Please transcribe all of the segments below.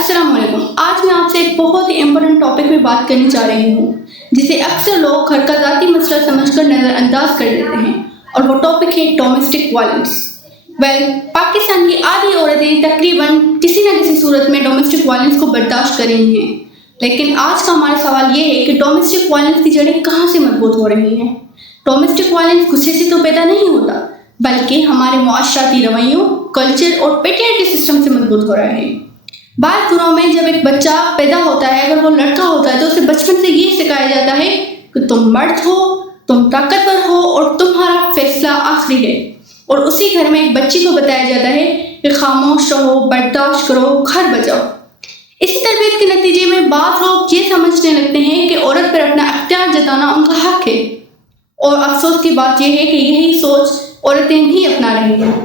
السلام علیکم. آج میں آپ سے ایک بہت ہی امپورٹنٹ ٹاپک پہ بات کرنے جا رہی ہوں جسے اکثر لوگ گھر کا ذاتی مسئلہ سمجھ کر نظر انداز کر دیتے ہیں، اور وہ ٹاپک ہے ڈومیسٹک وائلنس. پاکستان کی آدھی عورتیں تقریباً کسی نہ کسی صورت میں ڈومیسٹک وائلنس کو برداشت کر رہی ہیں. لیکن آج کا ہمارا سوال یہ ہے کہ ڈومیسٹک وائلنس کی جڑیں کہاں سے مضبوط ہو رہی ہیں؟ ڈومیسٹک وائلنس غصے سے تو پیدا نہیں ہوتا، بلکہ ہمارے معاشرتی رویوں، کلچر اور پیٹریارکی سسٹم سے مضبوط ہو رہا ہے. بعض گھروں میں جب ایک بچہ پیدا ہوتا ہے، اگر وہ لڑکا ہوتا ہے تو اسے بچپن سے یہ سکھایا جاتا ہے کہ تم مرد ہو، تم طاقتور ہو اور تمہارا فیصلہ آخری ہے. اور اسی گھر میں ایک بچی کو بتایا جاتا ہے کہ خاموش رہو، برداشت کرو، گھر بچاؤ. اسی تربیت کے نتیجے میں بعض لوگ یہ سمجھنے لگتے ہیں کہ عورت پر اپنا اختیار جتانا ان کا حق ہے، اور افسوس کی بات یہ ہے کہ یہی سوچ عورتیں بھی اپنا رہی ہیں.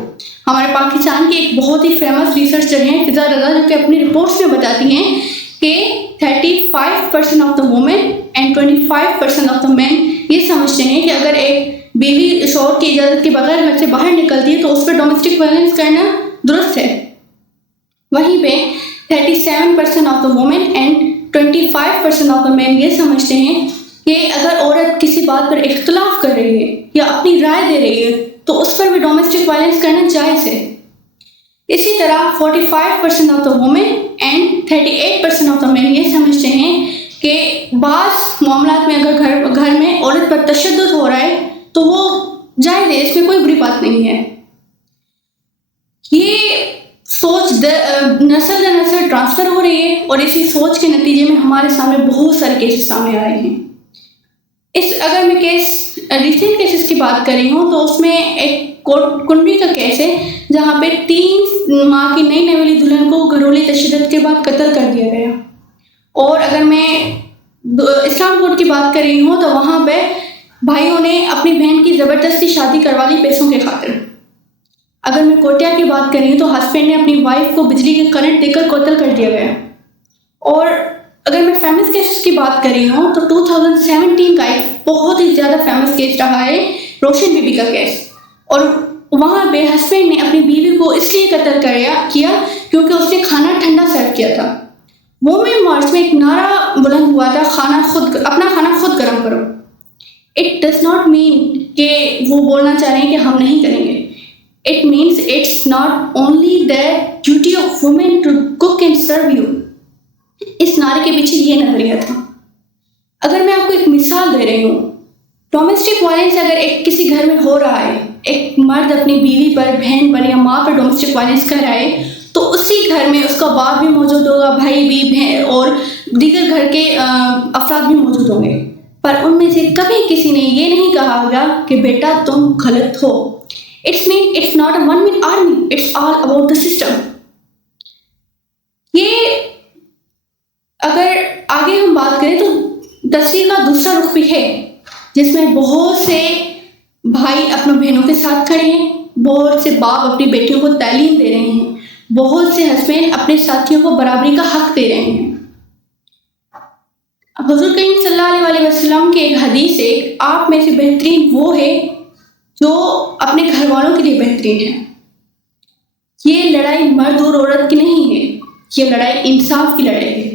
ہمارے پاکستان کی ایک بہت ہی فیمس ریسرچر ہیں فضا رضا، جو کہ اپنی رپورٹس میں بتاتی ہیں کہ 35% of the women and 25% of the men یہ سمجھتے ہیں کہ اگر ایک بیوی شوہر کی اجازت کے بغیر گھر سے باہر نکلتی ہے تو اس پر ڈومیسٹک وائلنس کرنا درست ہے. وہیں پہ 37% of the women and 25% of the men یہ سمجھتے ہیں کہ اگر عورت کسی بات پر اختلاف کر رہی ہے یا اپنی رائے دے رہی ہے تو اس پر بھی ڈومیسٹک وائلنس کرنا جائز ہے. اسی طرح 45% of the women and 38% of the men یہ سمجھتے ہیں کہ بعض معاملات میں اگر گھر میں عورت پر تشدد ہو رہا ہے تو وہ جائز ہے، اس میں کوئی بری بات نہیں ہے. یہ سوچ نسل در نسل ٹرانسفر ہو رہی ہے، اور اسی سوچ کے نتیجے میں ہمارے سامنے بہت سارے کیسز سامنے آ رہے ہیں. اگر میں ریسنٹ کیسز کی بات کر رہی ہوں تو اس میں ایک کنڈی کا کیس ہے جہاں پہ 3 ماہ کی نئی نویلی دلہن کو گھریلو تشدد کے بعد قتل کر دیا گیا. اور اگر میں اسلام پور کی بات کر رہی ہوں تو وہاں پہ بھائیوں نے اپنی بہن کی زبردستی شادی کروا لی پیسوں کے خاطر. اگر میں کوٹیا کی بات کر رہی ہوں تو ہسبینڈ نے اپنی وائف کو بجلی کے کرنٹ دے کر قتل کر دیا گیا. اور اگر میں فیمس کیسز کی بات کر رہی ہوں تو 2017 کا ایک بہت ہی زیادہ فیمس کیس رہا ہے روشن بی بی کا کیس. اور وہاں پہ ہسبینڈ نے اپنی بیوی کو اس لیے قتل کیا کیونکہ اس نے کھانا ٹھنڈا سرو کیا تھا. وومن مارچ میں ایک نعرہ بلند ہوا تھا، اپنا کھانا خود گرم کرو. اٹ ڈز ناٹ مین کہ وہ بولنا چاہ رہے ہیں کہ ہم نہیں کریں گے. It means it's not only the duty of women to cook and serve you. اس نعرے کے پیچھے یہ نظریہ تھا. اگر میں آپ کو ایک مثال دے رہی ہوں، ڈومیسٹک وائلنس اگر کسی گھر میں ہو رہا ہے، ایک مرد اپنی بیوی پر، بہن پر یا ماں پر ڈومیسٹک وائلنس کر رہا ہے، تو اسی گھر میں اس کا باپ بھی موجود ہوگا، بھائی بھی، بہن اور دیگر گھر کے افراد بھی موجود ہوں گے. پر ان میں سے کبھی کسی نے یہ نہیں کہا ہوگا کہ بیٹا تم غلط ہو. It's not a one-man army, it's all about the system. یہ اگر آگے ہم بات کریں تو تصویر کا دوسرا رخ بھی ہے، جس میں بہت سے بھائی اپنے بہنوں کے ساتھ کھڑے ہیں، بہت سے باپ اپنی بیٹیوں کو تعلیم دے رہے ہیں، بہت سے ہسبینڈ اپنے ساتھیوں کو برابری کا حق دے رہے ہیں. حضور کریم صلی اللہ علیہ وسلم کی ایک حدیث ہے، آپ میں سے بہترین وہ ہے جو اپنے گھر والوں کے لیے بہترین ہے. یہ لڑائی مرد اور عورت کی نہیں ہے، یہ لڑائی انصاف کی لڑائی ہے.